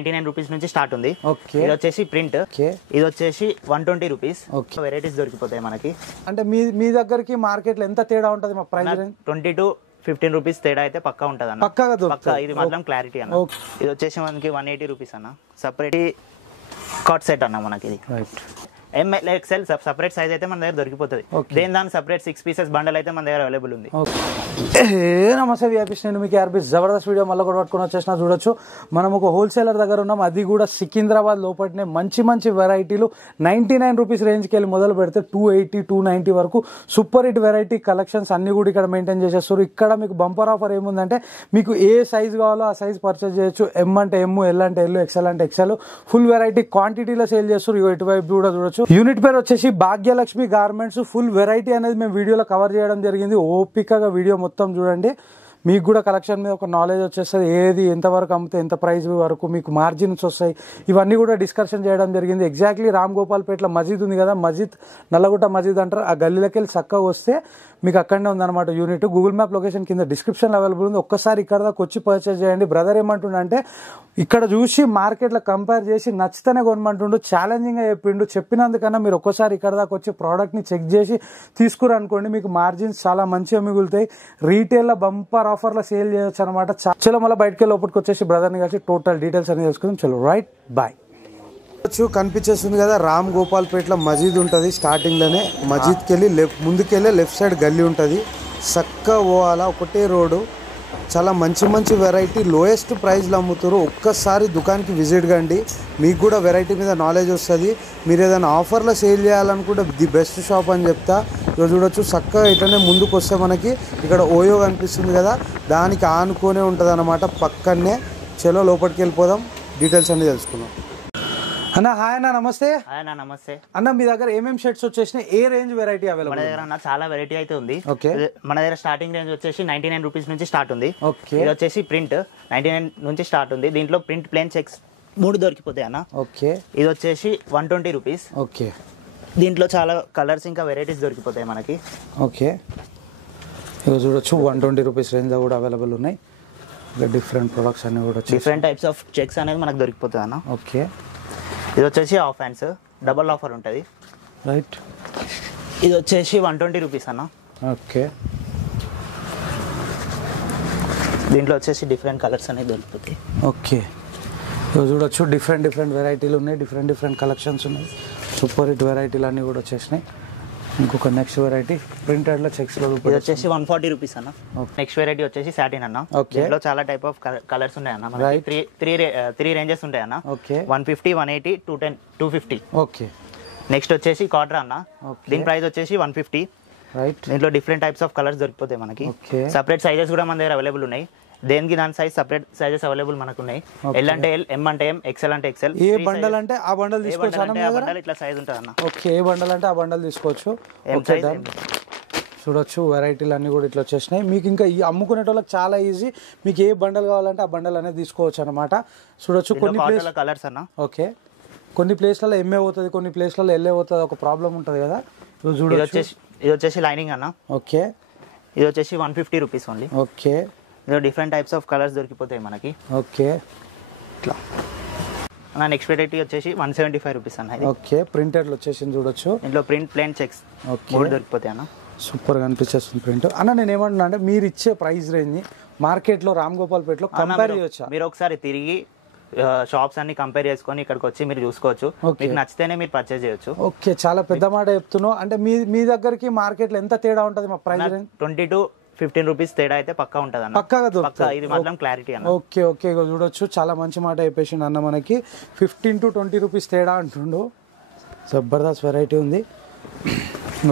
99 rupees నుంచి start ఉంది. Okay, ఇది వచ్చేసి ప్రింట్. ఇది వచ్చేసి 120 రూపీస్. వెరైటీస్ దొరికిపోతాయి మనకి. అంటే మీ దగ్గరికి మార్కెట్ లో ఎంత తేడా ఉంటది? మా ప్రైస్ 20 to 15 రూపీస్ తేడా అయితే పక్కా ఉంటది అన్న. పక్కా ఇది మాత్రం క్లారిటీ అన్న. ఇది వచ్చేసి మనకి 180 రూపీస్ అన్న. సపరేట్ కాట్ సెట్ అన్న మనకి. ఇది ఎంఎల్ ఎక్స్ఎల్ సపరేట్ సైజ్ అయితే మన దగ్గర దొరికిపోతుంది. దాని సపరేట్ 6 పీసెస్ బండల్ అయితే మన దగ్గర అవైలబుల్ ఉంది. నమస్తే వ్యాపిస్, నేను మీకు ఆర్బీ జబర్దస్త్ వీడియో మళ్ళీ కూడా పట్టుకొని వచ్చేసిన. చూడొచ్చు, మనం ఒక హోల్సేలర్ దగ్గర ఉన్నాం. అది కూడా సికింద్రాబాద్ లోపలనే మంచి వెరైటీలు 99 రూపీస్ రేంజ్కి వెళ్ళి మొదలు పెడితే 280, 290 వరకు సూపర్ హిట్ వెరైటీ కలెక్షన్స్ అన్ని కూడా ఇక్కడ మెయింటైన్ చేసేస్తారు. ఇక్కడ మీకు బంపర్ ఆఫర్ ఏముందంటే, మీకు ఏ సైజ్ కావాలో ఆ సైజ్ పర్చేస్ చేయొచ్చు. ఎం అంటే ఎమ్, ఎల్ అంటే ఎల్, ఎక్స్ఎల్ అంటే ఎక్స్ఎల్, ఫుల్ వెరైటీ క్వాంటిటీలో సేల్ చేస్తారు. ఇటువైపు కూడా చూడొచ్చు. యూనిట్ పేరు వచ్చేసి భాగ్యలక్ష్మి గార్మెంట్స్. ఫుల్ వెరైటీ అనేది మేము వీడియోలో కవర్ చేయడం జరిగింది. ఓపికగా వీడియో మొత్తం చూడండి, మీకు కూడా కలెక్షన్ మీద ఒక నాలెడ్జ్ వచ్చేస్తుంది. ఏది ఎంతవరకు అమ్మితే ఎంత ప్రైస్ వరకు మీకు మార్జిన్స్ వస్తాయి, ఇవన్నీ కూడా డిస్కషన్ చేయడం జరిగింది. ఎగ్జాక్ట్లీ రామ్ గోపాల్పేటలో మస్జిద్ ఉంది కదా, మస్జిద్ నల్లగుట్ట మస్జిద్ అంటారు. ఆ గల్లీలోకి వెళ్ళి చక్కగా వస్తే మీకు అక్కడనే ఉందన్నమాట యూనిట్. గూగుల్ మ్యాప్ లొకేషన్ కింద డిస్క్రిప్షన్ అవైలబుల్ ఉంది. ఒక్కసారి ఇక్కడ దాకా వచ్చి పర్చేస్ చేయండి. బ్రదర్ ఏమంటుండంటే, ఇక్కడ చూసి మార్కెట్లో కంపేర్ చేసి నచ్చితేనే కొనమంటుండు. ఛాలెంజింగ్గా చెప్పినందుకన్నా మీరు ఒక్కసారి ఇక్కడ దాకా వచ్చి ప్రోడక్ట్ని చెక్ చేసి తీసుకురనుకోండి, మీకు మార్జిన్స్ చాలా మంచిగా మిగులుతాయి. రీటైల్లో బంపర్ ఆఫర్లో సేల్ చేయొచ్చు అనమాట. చలో మళ్ళీ బయటకి లోపలికి వచ్చేసి బ్రదర్ని కలిసి టోటల్ డీటెయిల్స్ అనేది తెలుసుకుందాం. చలో రైట్ బాయ్. కనిపించేస్తుంది కదా, రామ్ గోపాల్పేటలో మస్జిద్ ఉంటుంది. స్టార్టింగ్లోనే మస్జిద్కి వెళ్ళి ముందుకెళ్ళి లెఫ్ట్ సైడ్ గల్లీ ఉంటుంది. చక్కగా పోవాలా, ఒకటే రోడ్డు. చాలా మంచి వెరైటీ లోయెస్ట్ ప్రైస్లో అమ్ముతారు. ఒక్కసారి దుకాణానికి విజిట్ కండి, మీకు కూడా వెరైటీ మీద నాలెడ్జ్ వస్తుంది. మీరు ఏదైనా ఆఫర్లో సేల్ చేయాలనుకుంటే ది బెస్ట్ షాప్ అని చెప్తా. ఇక్కడ చూడొచ్చు, చక్కగా ఇట్లనే ముందుకు వస్తే మనకి ఇక్కడ ఓయో కనిపిస్తుంది కదా, దానికి ఆనుకొనే ఉంటుంది అన్నమాట, పక్కనే. చలో లోపలికి వెళ్ళిపోదాం, డీటెయిల్స్ అన్ని తెలుసుకుందాం. అన్న హాయ్ అన్న, నమస్తే. నమస్తే అన్న, మీ దగ్గర ఏమేమి షర్ట్స్ వచ్చేసినాయి? ఏ రేంజ్ వెరైటీ అవైలబుల్? మన దగ్గర చాలా వెరైటీ అయితే ఉంది. మన దగ్గర స్టార్టింగ్ రేంజ్ వచ్చేసి 99 రూపీస్ నుంచి స్టార్ట్ ఉంది. ఇది వచ్చేసి ప్రింట్ 99 నుంచి స్టార్ట్ ఉంది. దీంట్లో ప్రింట్ ప్లేన్ చెక్స్ 3 దొరికిపోతాయి అన్న. ఓకే, ఇది వచ్చేసి 120 రూపీస్. ఓకే, దీంట్లో చాలా కలర్స్ ఇంకా వెరైటీస్ దొరికిపోతాయి మనకి. ఓకే, ఇక చూడొచ్చు 120 రూపీస్ రేంజ్ కూడా అవైలబుల్ ఉన్నాయి. డిఫరెంట్ ప్రొడక్ట్స్ అన్ని కూడా డిఫరెంట్ టైప్స్ ఆఫ్ చెక్స్ అనేది మనకు దొరికిపోతాయి అన్న. ఓకే, ఇది వచ్చేసి హాఫ్ హ్యాండ్స్, డబల్ ఆఫర్ ఉంటుంది. రైట్, ఇది వచ్చేసి 120 రూపీస్ అన్న. ఓకే, దీంట్లో వచ్చేసి డిఫరెంట్ కలర్స్ అనేది దొరికిపోతాయి. ఓకే, ఇక చూడొచ్చు, డిఫరెంట్ వెరైటీలు ఉన్నాయి, డిఫరెంట్ కలెక్షన్స్ ఉన్నాయి. సూపర్ హిట్ వెరైటీలు అన్నీ కూడా వచ్చేసినాయి. ఇంకొక నెక్స్ట్ వెరైటీ ప్రింటెడ్ లో చెక్స్ లో ఇది వచ్చేసి 140 రూపీస్ అన్న. నెక్స్ట్ వెరైటీ వచ్చేసి సాటిన్ అన్న. దీంట్లో చాలా టైప్ ఆఫ్ కలర్స్ ఉంటాయి అన్న. మనకి త్రీ రేంజెస్ ఉంటాయి అన్న. 150, 180, 210, 250. ఓకే, నెక్స్ట్ వచ్చేసి కాటన్ అన్న. దీని ప్రైస్ వచ్చేసి 150. రైట్, దీంట్లో డిఫరెంట్ టైప్స్ ఆఫ్ కలర్స్ దొరికిపోతాయి మనకి. సపరేట్ సైజెస్ కూడా మన దగ్గర అవైలబుల్ ఉన్నాయి. దేనికి దాని సైజ్ సపరేట్ సైజెస్ అవైలబుల్ మనకు ఉన్నాయి. ఎల్ అంటే ఎల్, ఎం అంటే ఎం, ఎక్స్ఎల్ అంటే ఎక్స్ఎల్. ఏ బండల్ అంటే ఆ బండల్ తీసుకోవచ్చు. ఇట్లా సైజ్ ఉంటుంది అన్న. ఓకే, ఏ బండల్ అంటే ఆ బండల్ తీసుకోవచ్చు. చూడొచ్చు, వెరైటీలు అన్ని కూడా ఇట్లా వచ్చేసినాయి. మీకు ఇంకా ఈ అమ్ముకునేటోళ్ళకి చాలా ఈజీ. మీకు ఏ బండల్ కావాలంటే ఆ బండల్ అనేది తీసుకోవచ్చు అనమాట. చూడొచ్చు, కొన్ని కలర్స్ అన్న. ఓకే, కొన్ని ప్లేస్లలో ఎంఏ పోతుంది, కొన్ని ప్లేస్లలో ఎల్ఏ పోతుంది. ఒక ప్రాబ్లం ఉంటుంది కదా. ఇది వచ్చేసి లైనింగ్ అన్న. ఓకే, ఇది వచ్చేసి 150 రూపీస్ ఓన్లీ. ఓకే, ఇందులో డిఫరెంట్ టైప్స్ ఆఫ్ కలర్స్ దొరికిపోతాయి మనకి. ఓకే, ఇట్లా అన్న. నెక్స్ట్ వెరైటీ వచ్చేసి 175 రూపీస్ అన్న. ఓకే, ప్రింటెడ్ వచ్చేసింది చూడొచ్చు. ఇందులో ప్రింట్ ప్లేన్ చెక్స్ దొరికిపోతాయి అన్న. సూపర్గా అనిపించేస్తుంది ప్రింట్ అన్న. నేను ఏమంటున్నా అంటే, మీరు ఇచ్చే ప్రైస్ రేంజ్ మార్కెట్లో రామ్ గోపాల్పేటలో కంపేర్ చేయొచ్చా? మీరు ఒకసారి తిరిగి షాప్స్ అన్ని కంపేర్ చేసుకొని ఇక్కడికి వచ్చి మీరు చూసుకోవచ్చు. మీకు నచ్చితేనే మీరు పర్చేజ్ చేయొచ్చు. ఓకే, చాలా పెద్ద మాట చెప్తున్నావు. అంటే మీ దగ్గరికి మార్కెట్లో ఎంత తేడా ఉంటుంది? మా ప్రైస్ 20 to 15 రూపీస్ తేడా అయితే పక్కా ఉంటుంది అన్న. పక్కా, ఇది మాత్రం క్లారిటీ అన్న. ఓకే, ఓకే, చూడొచ్చు, చాలా మంచి మాట చెప్పేసిండు అన్న. మనకి 15 to 20 రూపీస్ తేడా అంటుండు. జబర్దస్త్ వెరైటీ ఉంది.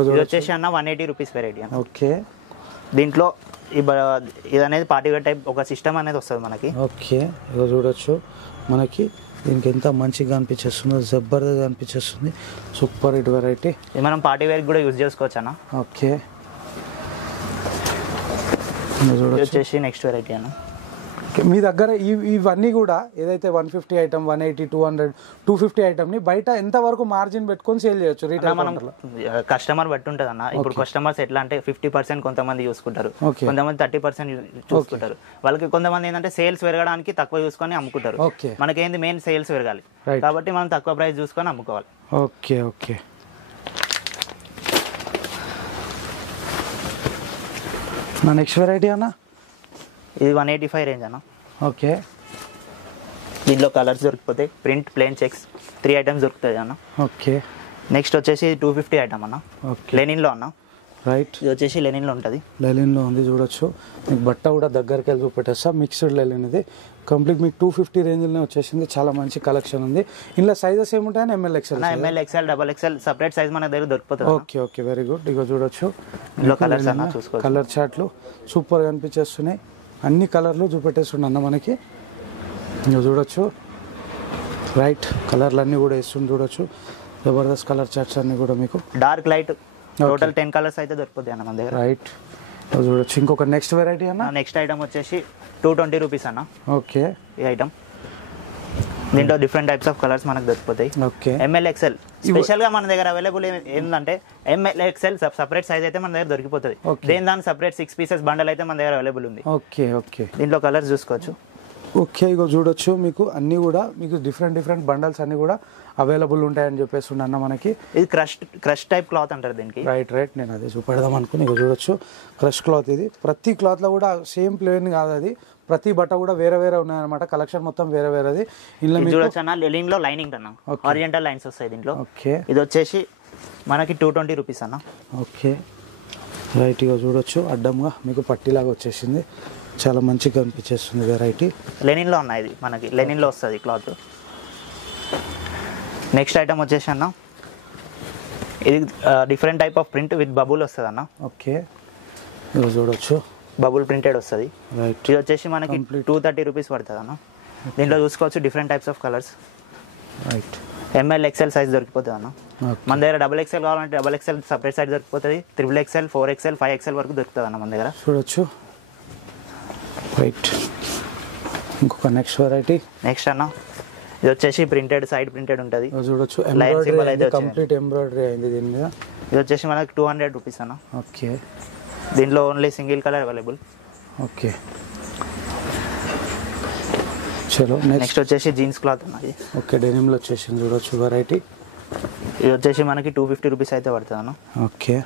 ఇది వచ్చేసి అన్న 180 రూపీస్ వెరైటీ అన్న. ఓకే, దీంట్లో ఇది అనేది పార్టీ వేర్ టైప్ ఒక సిస్టమ్ అనేది వస్తుంది మనకి. ఓకే, ఇక చూడొచ్చు, మనకి దీనికి ఎంత మంచిగా అనిపించేస్తుందో, జబర్దస్త్ అనిపించేస్తుంది. Super hit variety. ఇది మనం పార్టీ వేర్ కూడా యూజ్ చేసుకోవచ్చు అన్న. ఓకే, వచ్చేసి నెక్స్ట్ వెరైటీ అన్న. మీ దగ్గర ఇవన్నీ కూడా ఏదైతే 150 ఐటమ్ 180 200 250 ఐటమ్ ని బయట ఎంత వరకు మార్జిన్ పెట్టుకొని సేల్ చేయొచ్చు రీటైల్ కౌంటర్లో? కస్టమర్ బట్టి ఉంటుంది అన్న. ఇప్పుడు కస్టమర్స్ ఎట్లా అంటే 50% కొంతమంది చూసుకుంటారు, కొంతమంది 30% చూసుకుంటారు. వాళ్ళకి కొంతమంది ఏంటంటే సేల్స్ పెరగడానికి తక్కువ చూసుకొని అమ్ముకుంటారు. మనకేంది మెయిన్ సేల్స్ పెరగాలి కాబట్టి మనం తక్కువ ప్రైస్ చూసుకొని అమ్ముకోవాలి. Okay okay. నా నెక్స్ట్ వెరైటీ అన్న ఇది 185 రేంజ్ అన్న. ఓకే. దీంట్లో కలర్స్ దొరికిపోతాయి, ప్రింట్ ప్లేన్ చెక్స్ 3 ఐటమ్స్ దొరుకుతాయి అన్న. ఓకే. నెక్స్ట్ వచ్చేసి 250 ఐటమ్ అన్న. లెనిన్లో అన్న. రైట్. ఇది వచ్చేసి లెనిన్లో ఉంటుంది. లెనిన్లో ఉంది చూడొచ్చు. మీకు బట్ట కూడా దగ్గరికి వెళ్ళి చూపెట్టేస్తా. మిక్స్డ్ లెనిన్ ఇది కంప్లీట్ మీకు 250 రేంజ్లోనే వచ్చేసింది. చాలా మంచి కలెక్షన్ ఉంది. ఇందులో సైజెస్ ఏముంటాయని ML XL double XL separate size మన దగ్గర దొరుకుతుంది. Okay okay very good. ఇగో చూడొచ్చు ఇందులో కలర్స్ అన్న చూసుకోవచ్చు. కలర్ చార్ట్లు సూపర్ కనిపించేస్తున్నాయి. అన్ని కలర్లు చూపెట్టేస్తుండ అన్న మనకి. ఇంకా చూడొచ్చు రైట్ కలర్లు అన్నీ కూడా వేస్తుంది చూడొచ్చు. జబర్దస్త్ కలర్ చార్ట్స్ అన్ని కూడా మీకు డార్క్ లైట్ టోటల్ 10 కలర్స్ అయితే దొరుకుతాయి అన్న మన దగ్గర. రైట్ చూడొచ్చు. ఇంకొక నెక్స్ట్ వెరైటీ అన్న. నెక్స్ట్ ఐటమ్ వచ్చేసి 220 రూపీస్ అన్న. ఓకే. ఈ ఐటమ్ దీంట్లో డిఫరెంట్ టైప్స్ ఆఫ్ కలర్స్ మనకు దొరికిపోతాయి. ఓకే. ML XL స్పెషల్ గా మన దగ్గర అవైలబుల్ ఏంటంటే ML XL సపరేట్ సైజ్ అయితే మన దగ్గర దొరికిపోతుంది. దాని సపరేట్ 6 పీసెస్ బండల్ అయితే మన దగ్గర అవైలబుల్ ఉంది. Okay okay. దీంట్లో కలర్స్ చూసుకోవచ్చు. ఓకే. ఇగో చూడొచ్చు మీకు అన్నీ కూడా మీకు డిఫరెంట్ బండల్స్ అన్ని కూడా అవైలబుల్ ఉంటాయని చెప్పేసి అన్న మనకి. ఇది క్రష్ టైప్ క్లాత్ అంటారు దీనికి. రైట్ నేను అదే చూపెడదాం అనుకుని. ఇక చూడొచ్చు క్రష్ క్లాత్. ఇది ప్రతి క్లాత్ లో కూడా సేమ్ ప్లేన్ కాదు, అది ప్రతి బట్ట కూడా వేరే ఉన్నాయన్నమాట. కలెక్షన్ మొత్తం వేరేది. ఇందులో మీరు చూడొచ్చు అన్న. లెనిన్ లో లైనింగ్ అన్న, ఆరియంటల్ లైన్స్ వస్తాయి దీంట్లో. ఓకే. ఇది వచ్చేసి మనకి 220 రూపీస్ అన్న. Okay right. ఇక చూడొచ్చు అడ్డంగా మీకు పట్టీలాగా వచ్చేసింది. చాలా మంచిగా కనిపించేస్తుంది వెరైటీ. లెనిన్ లో ఉన్నాయి. ఇది మనకి లెనిన్ లో వస్తుంది క్లాత్. నెక్స్ట్ ఐటమ్ వచ్చేసి అన్న ఇది different type of print with bubble వస్తుంది అన్న. ఓకే. ఇక చూడొచ్చు బబుల్ ప్రింటెడ్ వస్తుంది. రైట్. ఇది వచ్చేసి మనకి 230 రూపీస్ పడుతుంది అన్న. దీంట్లో చూసుకోవచ్చు different types of colours. Right. ML XL size దొరికిపోతుంది అన్న. మన దగ్గర డబల్ XL కావాలంటే డబల్ XL సపరేట్ సైజ్ దొరికిపోతుంది. 3XL 4XL 5XL వరకు దొరుకుతుంది అన్న మన దగ్గర. చూడొచ్చు రైట్. ఇంకొక నెక్స్ట్ వెరైటీ. నెక్స్ట్ అన్న ఇది వచ్చేసి ప్రింటెడ్ సైడ్ ప్రింటెడ్ ఉంటుంది. చూడొచ్చు కంప్లీట్ ఎంబ్రాయిడరీ అయింది దీని మీద. ఇది వచ్చేసి మనకి 200 రూపీస్ అన్న. ఓకే. దీంట్లో only single colour available. Okay. చలో నెక్స్ట్ వచ్చేసి జీన్స్ క్లాత్ ఉన్నది. ఓకే. డెనిమ్లో వచ్చేసింది చూడొచ్చు వెరైటీ. ఇది వచ్చేసి మనకి 250 రూపీస్ అయితే పడుతుంది అన్న. ఓకే.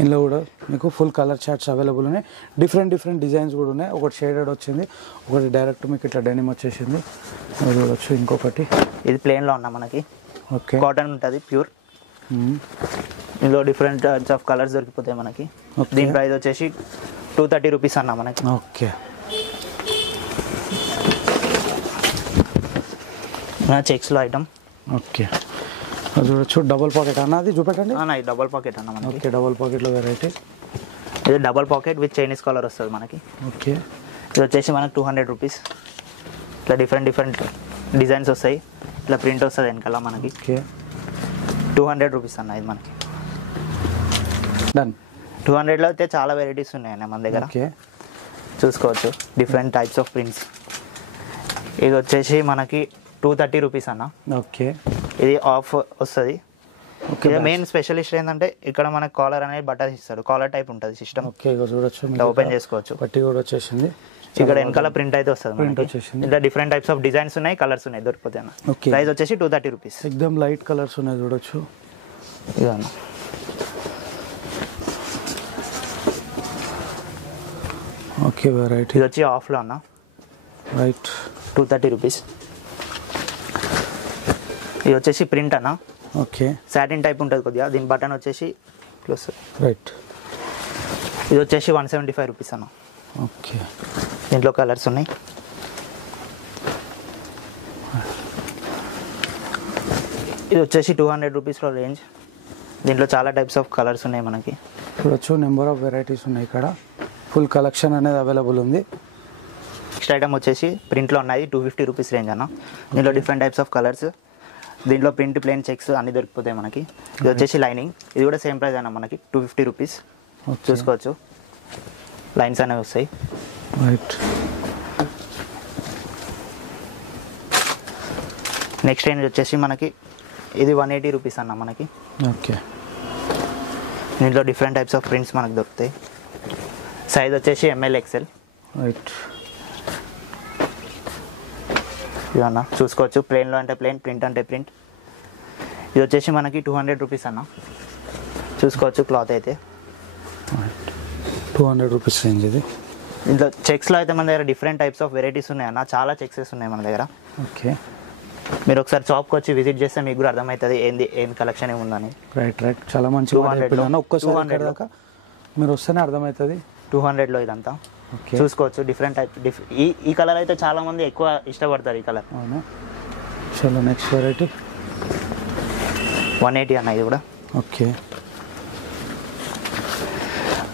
ఇందులో కూడా మీకు ఫుల్ కలర్ చార్ట్స్ అవైలబుల్ ఉన్నాయి. డిఫరెంట్ డిజైన్స్ కూడా ఉన్నాయి. ఒకటి షేడెడ్ వచ్చింది, ఒకటి డైరెక్ట్ మీకు ఇట్లా డెనిమ్ వచ్చేసింది చూడొచ్చు. ఇంకొకటి ఇది ప్లెయిన్లో ఉన్నా మనకి. ఓకే. కాటన్ ఉంటుంది ప్యూర్. ఇందులో డిఫరెంట్ టైప్స్ ఆఫ్ కలర్స్ దొరికిపోతాయి మనకి. దీని ప్రైస్ వచ్చేసి 230 రూపీస్ అన్న మనకి. ఓకే. చెక్స్లో ఐటమ్. ఓకే. చూడొచ్చు డబుల్ పాకెట్ అన్న. అది చూపెట్టండి. ఇది డబుల్ పాకెట్ అన్న మనకి. ఓకే. డబుల్ పాకెట్లో వెరైటీ. ఇది double pocket with Chinese colour వస్తుంది మనకి. ఓకే. ఇది వచ్చేసి మనకి 200 రూపీస్. ఇట్లా డిఫరెంట్ డిజైన్స్ వస్తాయి. ఇట్లా ప్రింట్ వస్తుంది వెనకాల మనకి. ఓకే. 200 రూపీస్ అన్న ఇది మనకి. డన్. 200లో అయితే చాలా వెరైటీస్ ఉన్నాయన్న మన దగ్గర. ఓకే. చూసుకోవచ్చు డిఫరెంట్ టైప్స్ ఆఫ్ ప్రింట్స్. ఇది వచ్చేసి మనకి 230 రూపీస్ అన్న. ఓకే. ఇది ఆఫ్ వస్తుంది. ఓకే. మెయిన్ స్పెషలిస్ట్ ఏంటంటే ఇక్కడ మనకి కాలర్ అనేది బటన్స్ ఇస్తాడు. కాలర్ టైప్ ఉంటుంది సిస్టమ్. ఓకే. చూడొచ్చు ఓపెన్ చేసుకోవచ్చు. పట్టి కూడా వచ్చేసింది. ఇక్కడ వెనకాల ప్రింట్ అయితే వస్తుంది. ఇంకా డిఫరెంట్ టైప్స్ ఆఫ్ డిజైన్స్ ఉన్నాయి, కలర్స్ ఉన్నాయి, దొరికిపోతాయి అన్న. ప్రైస్ వచ్చేసి 230 రూపీస్. ఎక్దమ్ లైట్ కలర్స్ ఉన్నాయి చూడొచ్చు. ఇదన్న ఓకే వెరైటీ. ఇది వచ్చి ఆఫ్లో అన్న. రైట్. 230 రూపీస్. ఇది వచ్చేసి ప్రింట్ అన్న. ఓకే. సాటిన్ టైప్ ఉంటుంది కొద్దిగా. దీని బటన్ వచ్చేసి ప్లస్. రైట్. ఇది వచ్చేసి 175 రూపీస్ అన్న. ఓకే. దీంట్లో కలర్స్ ఉన్నాయి. ఇది వచ్చేసి 200 రూపీస్లో రేంజ్. దీంట్లో చాలా టైప్స్ ఆఫ్ కలర్స్ ఉన్నాయి మనకి. చూడొచ్చు నెంబర్ ఆఫ్ వెరైటీస్ ఉన్నాయి ఇక్కడ. ఫుల్ కలెక్షన్ అనేది అవైలబుల్ ఉంది. నెక్స్ట్ ఐటమ్ వచ్చేసి ప్రింట్లో ఉన్నాయి. 250 రూపీస్ రేంజ్ అన్న. దీంట్లో డిఫరెంట్ టైప్స్ ఆఫ్ కలర్స్. దీంట్లో ప్రింట్ ప్లేన్ చెక్స్ అన్ని దొరికిపోతాయి మనకి. ఇది వచ్చేసి లైనింగ్. ఇది కూడా సేమ్ ప్రైస్ అన్న మనకి 250 రూపీస్. చూసుకోవచ్చు లైన్స్ అనేవి వస్తాయి. రైట్. నెక్స్ట్ రేంజ్ వచ్చేసి మనకి ఇది 180 రూపీస్ అన్న మనకి. ఓకే. దీంట్లో డిఫరెంట్ టైప్స్ ఆఫ్ ప్రింట్స్ మనకు దొరుకుతాయి. సైజ్ వచ్చేసి ML XL. రైట్. ఇవన్న చూసుకోవచ్చు. ప్లెయిన్లో అంటే ప్లెయిన్, ప్రింట్ అంటే ప్రింట్. ఇది వచ్చేసి మనకి 200 రూపీస్ అన్న. చూసుకోవచ్చు క్లాత్ అయితే 200 రూపీస్ రేంజ్ ఇది. ఇంట్లో చెక్స్లో అయితే మన దగ్గర డిఫరెంట్ టైప్స్ ఆఫ్ వెరైటీస్ ఉన్నాయన్న. చాలా చెక్సెస్ ఉన్నాయి మన దగ్గర. ఓకే. మీరు ఒకసారి షాప్కి వచ్చి విజిట్ చేస్తే మీకు కూడా అర్థమవుతుంది ఏం కలెక్షన్ ఏముందని. రైట్. చాలా మంచిగా ఒక్కసారి దాకా మీరు వస్తేనే అర్థమవుతుంది. 200లో ఇదంతా చూసుకోవచ్చు. Different type. ఈ కలర్ అయితే చాలా మంది ఎక్కువ ఇష్టపడతారు ఈ కలర్. అవును. చలో నెక్స్ట్ వెరైటీ 180 అన్న ఇది కూడా. ఓకే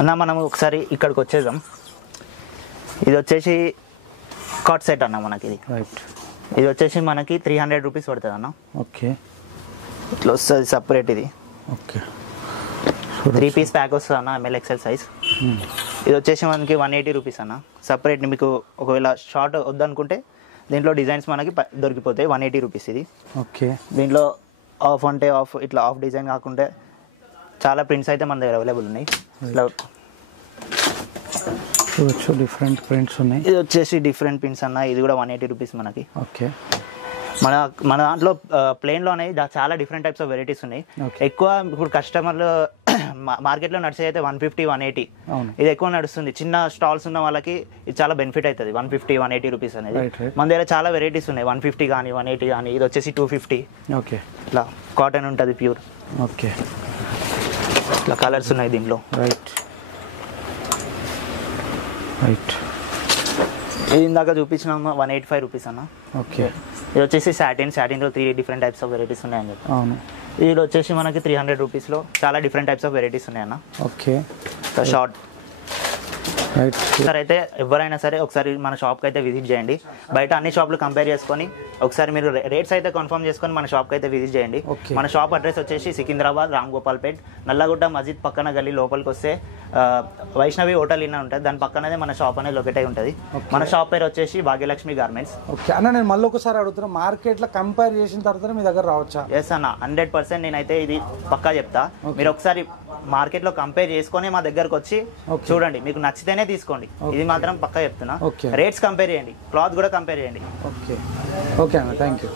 అన్న మనం ఒకసారి ఇక్కడికి వచ్చేద్దాం. ఇది వచ్చేసి కాట్ సెట్ అన్న మనకి ఇది. రైట్. ఇది వచ్చేసి మనకి 300 రూపీస్ పడుతుంది అన్న. ఓకే. ఇట్లా వస్తుంది సపరేట్ ఇది. ఓకే. 3 పీస్ ప్యాక్ వస్తుంది అన్న, ML XL సైజ్. ఇది వచ్చేసి మనకి 180 రూపీస్ అన్న. సపరేట్ మీకు ఒకవేళ షార్ట్ వద్దనుకుంటే దీంట్లో డిజైన్స్ మనకి దొరికిపోతాయి. 180 రూపీస్ ఇది. ఓకే. దీంట్లో ఆఫ్ అంటే ఆఫ్, ఇట్లా ఆఫ్ డిజైన్ కాకుంటే చాలా ప్రింట్స్ అయితే మన దగ్గర అవైలబుల్ ఉన్నాయి. ఇట్లా డిఫరెంట్ ప్రింట్స్ ఉన్నాయి. ఇది వచ్చేసి డిఫరెంట్ ప్రింట్స్ అన్న. ఇది కూడా 180 రూపీస్ మనకి. ఓకే. మన దాంట్లో ప్లెయిన్లోనే చాలా డిఫరెంట్ టైప్స్ ఆఫ్ వెరైటీస్ ఉన్నాయి. ఎక్కువ ఇప్పుడు కస్టమర్లు మార్కెట్లో నడిచేది అయితే 150, 180 ఇది ఎక్కువ నడుస్తుంది. చిన్న స్టాల్స్ ఉన్న వాళ్ళకి ఇది చాలా బెనిఫిట్ అవుతుంది. 150, 180 రూపీస్ అనేది. మన దగ్గర చాలా వెరైటీస్ ఉన్నాయి. 150 కానీ 180 కానీ. ఇది వచ్చేసి 250. ఓకే. ఇట్లా కాటన్ ఉంటుంది ప్యూర్. ఓకే. ఇట్లా కలర్స్ ఉన్నాయి దీంట్లో. రైట్. రైట్. ఇది ఇందాక చూపించిన 185 రూపీస్ అన్న. ఓకే. ఇది వచ్చేసి సాటిన్లో 3 డిఫరెంట్ టైప్స్ ఆఫ్ వెరైటీస్ ఉన్నాయని చెప్పి. అవును. ఇది వచ్చేసి మనకి 300 రూపీస్లో చాలా డిఫరెంట్ టైప్స్ ఆఫ్ వెరైటీస్ ఉన్నాయన్న. ఓకే. షార్ట్. రైట్. సార్ అయితే ఎవరైనా సరే ఒకసారి మన షాప్కి అయితే విజిట్ చేయండి. బయట అన్ని షాపులు కంపేర్ చేసుకొని ఒకసారి మీరు రేట్స్ అయితే కన్ఫర్మ్ చేసుకొని మన షాప్కి అయితే విజిట్ చేయండి. మన షాప్ అడ్రస్ వచ్చేసి సికింద్రాబాద్, రామ్ గోపాల్ పేట్, నల్లగుట్ట మస్జిద్ పక్కన గల్లీ లోపలికి వస్తే వైష్ణవి హోటల్ ఇన్న ఉంటుంది. దాని పక్కనదే మన షాప్ అనేది లొకేట్ అయి ఉంటుంది. మన షాప్ పేరు వచ్చేసి భాగ్యలక్ష్మి గార్మెంట్స్. ఓకే అన్న, నేను మళ్ళీ ఒకసారి అడుగుతున్నా, మార్కెట్లో కంపేర్ చేసిన తర్వాత మీ దగ్గర రావచ్చా? ఎస్ అన్న, 100% నేనైతే ఇది పక్కా చెప్తా. మీరు ఒకసారి మార్కెట్లో కంపేర్ చేసుకొని మా దగ్గరకు వచ్చి చూడండి, మీకు నచ్చితేనే తీసుకోండి. ఇది మాత్రం పక్కా చెప్తున్నా. రేట్స్ కంపేర్ చేయండి, క్లాత్ కూడా కంపేర్ చేయండి. ఓకే. ఓకే అన్న, థ్యాంక్ యూ.